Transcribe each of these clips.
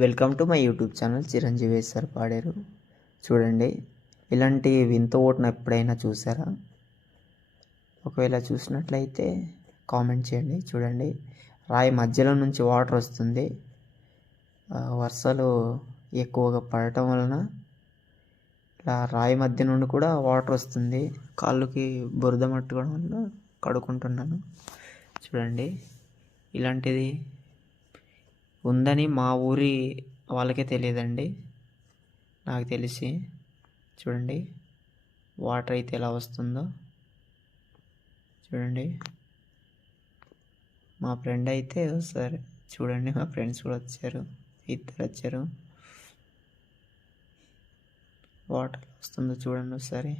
Welcome to my YouTube channel Chiranjeevi sir పాడారు. చూడండి ఇలాంటి వింత ఓటును ఎప్పుడైనా చూసారా? ఒకవేళ చూసినట్లయితే కామెంట్ చేయండి చూడండి. రాయి మధ్యలో నుంచి వాటర్ వస్తుంది. వర్షాలు ఎక్కువగా పడటం వలన ఇలా రాయి మధ్య నుండి కూడా వాటర్ వస్తుంది. కాళ్ళుకి బురద మట్టుకోవడం వల్ల కడుక్కుంటున్నాను. చూడండి ఇలాంటిది ఉందని మా ఊరి వాళ్ళకే తెలియదండి. నాకు తెలిసి. చూడండి. వాటర్ అయితే ఎలా వస్తుందో. చూడండి. మా ఫ్రెండ్ అయితే ఒకసారి చూడండి మా ఫ్రెండ్స్ కూడా వచ్చారు. ఇద్దరు వచ్చారు. వాటర్ వస్తుందో చూడండి ఒకసారి.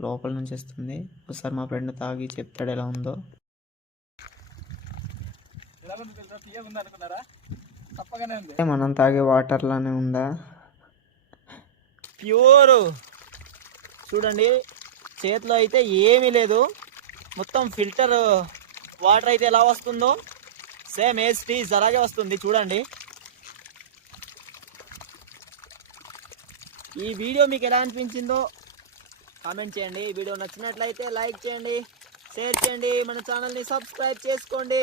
లోపల నుంచి వస్తుంది. ఒకసారి మా ఫ్రెండ్ తాగి చెప్తాడు ఎలా ఉందో. ఎలా ఉంది తెలుసా తీయగా ఉంది అనుకున్నారా తప్పగానే ఉంది మనం తాగే వాటర్లానే ఉందా? ప్యూర్. చూడండి చేతిలో అయితే ఏమీ లేదు. మొత్తం ఫిల్టర్ వాటర్ అయితే ఎలా వస్తుందో సేమ్ ఏజ్ టీజ్ అలాగే వస్తుంది చూడండి. ఈ వీడియో మీకు ఎలా అనిపించిందో కామెంట్ చేయండి. ఈ వీడియో నచ్చినట్లయితే లైక్ చేయండి షేర్ చేయండి. మన ఛానల్ని సబ్స్క్రైబ్ చేసుకోండి.